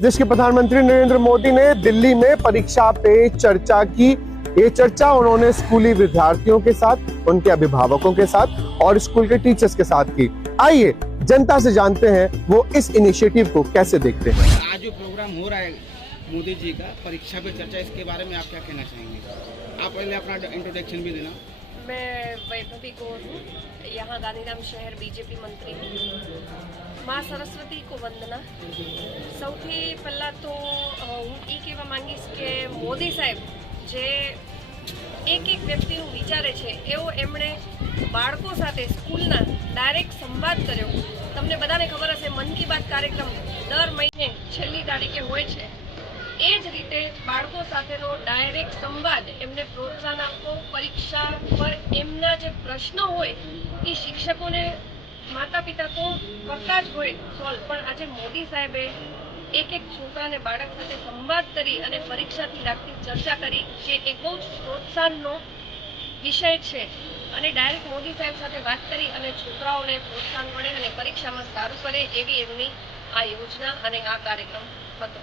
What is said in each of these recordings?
देश के प्रधानमंत्री नरेंद्र मोदी ने दिल्ली में परीक्षा पे चर्चा की। ये चर्चा उन्होंने स्कूली विद्यार्थियों के साथ, उनके अभिभावकों के साथ और स्कूल के टीचर्स के साथ की। आइए जनता से जानते हैं वो इस इनिशिएटिव को कैसे देखते हैं। आज जो प्रोग्राम हो रहा है मोदी जी का परीक्षा पे चर्चा, इसके बारे में आप क्या कहना चाहेंगे? आप पहले अपना इंट्रोडक्शन भी देना। मैं वैभवी गौर हूँ, यहाँ गांधीधाम शहर बीजेपी मंत्री हूँ। माँ सरस्वती को वंदना। સૌથી પહેલાં તો હું એ કહેવા માંગીશ કે મોદી સાહેબ જે એક વ્યક્તિનું વિચારે છે એવો એમણે બાળકો સાથે સ્કૂલના ડાયરેક્ટ સંવાદ કર્યો। તમને બધાને ખબર હશે મન કી બાત કાર્યક્રમ દર મહિને છેલ્લી તારીખે હોય છે। એ જ રીતે બાળકો સાથેનો ડાયરેક્ટ સંવાદ એમને પ્રોત્સાહન આપવો, પરીક્ષા પર એમના જે પ્રશ્નો હોય એ શિક્ષકોને માતા પિતા તો કરતા જ હોય સોલ્વ, પણ આજે મોદી સાહેબે એક છોકરાને બાળક સાથે સંવાદ કરી અને પરીક્ષાથી લાગતી ચર્ચા કરી, જે એક બહુ જ પ્રોત્સાહનનો વિષય છે। અને ડાયરેક્ટ મોદી સાહેબ સાથે વાત કરી અને છોકરાઓને પ્રોત્સાહન મળે અને પરીક્ષામાં સારું કરે એવી એમની આ યોજના અને આ કાર્યક્રમ હતો।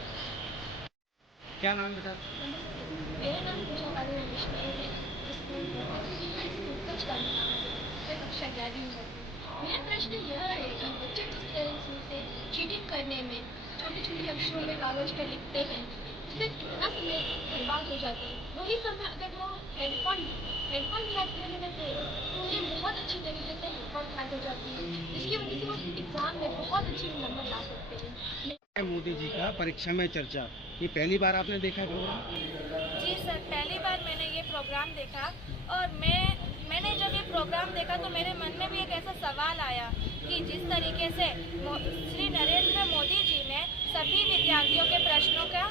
क्या नाम बेटा? मेरा नाम पूजा पाटिल विष्णु है। मैं कक्षा 11वीं में हूँ। मेरा प्रश्न यह है कि बच्चे जिस तरह से चीटिंग करने में छोटे छोटे अक्षरों में कागज पर लिखते हैं, उसमें कितना समय बर्बाद हो जाता है। वही समय अगर वो हैंडपॉइंट याद करने लगते हैं तो उन्हें बहुत अच्छी तरीके से हैंडपॉइंट याद हो जाती है, जिसकी वजह से वो एग्ज़ाम में बहुत अच्छे नंबर ला सकते हैं। मोदी जी का परीक्षा में चर्चा, ये पहली बार आपने देखा है प्रोग्राम? जी सर, पहली बार मैंने ये प्रोग्राम देखा और मैंने जब ये प्रोग्राम देखा तो मेरे मन में भी एक ऐसा सवाल आया कि जिस तरीके से श्री नरेंद्र मोदी जी ने सभी विद्यार्थियों के प्रश्नों का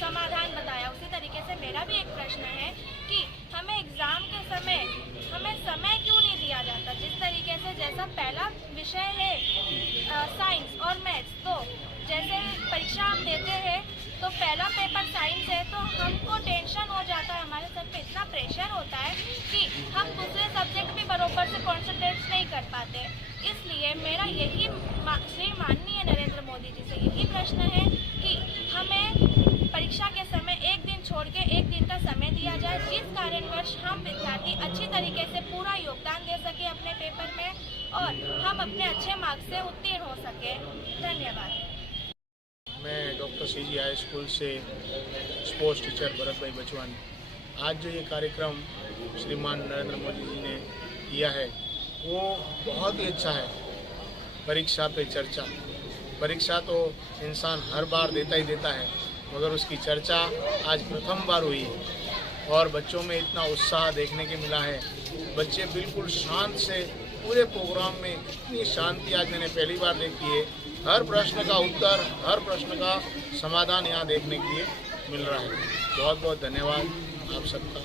समाधान बताया, उसी तरीके से मेरा भी एक प्रश्न है कि हमें एग्ज़ाम के समय क्यों नहीं दिया जाता। जिस तरीके से जैसा पहला विषय है साइंस और मैथ्स, तो जैसे परीक्षा हम देते हैं तो पहला पेपर साइंस है तो हमको टेंशन हो जाता है, हमारे सर पे इतना प्रेशर होता है कि हम दूसरे सब्जेक्ट भी बराबर से कॉन्सेंट्रेट नहीं कर पाते। इसलिए मेरा यही श्री माननीय नरेंद्र मोदी जी से यही प्रश्न है कि हमें परीक्षा के समय एक दिन छोड़ के एक दिन का समय दिया जाए, जिस कारणवश हम विद्यार्थी अच्छी तरीके से पूरा योगदान दे सके अपने पेपर में और हम अपने अच्छे मार्क्स से उत्तीर्ण हो सके। धन्यवाद। मैं डॉक्टर सीजी हाई स्कूल से स्पोर्ट्स टीचर भरत भाई बचवानी। आज जो ये कार्यक्रम श्रीमान नरेंद्र मोदी जी ने किया है वो बहुत ही अच्छा है। परीक्षा पे चर्चा, परीक्षा तो इंसान हर बार देता ही देता है, मगर उसकी चर्चा आज प्रथम बार हुई है और बच्चों में इतना उत्साह देखने के मिला है। बच्चे बिल्कुल शांत से पूरे प्रोग्राम में इतनी शांति आज मैंने पहली बार देखी है। हर प्रश्न का उत्तर, हर प्रश्न का समाधान यहाँ देखने के लिए मिल रहा है। बहुत बहुत धन्यवाद आप सबका।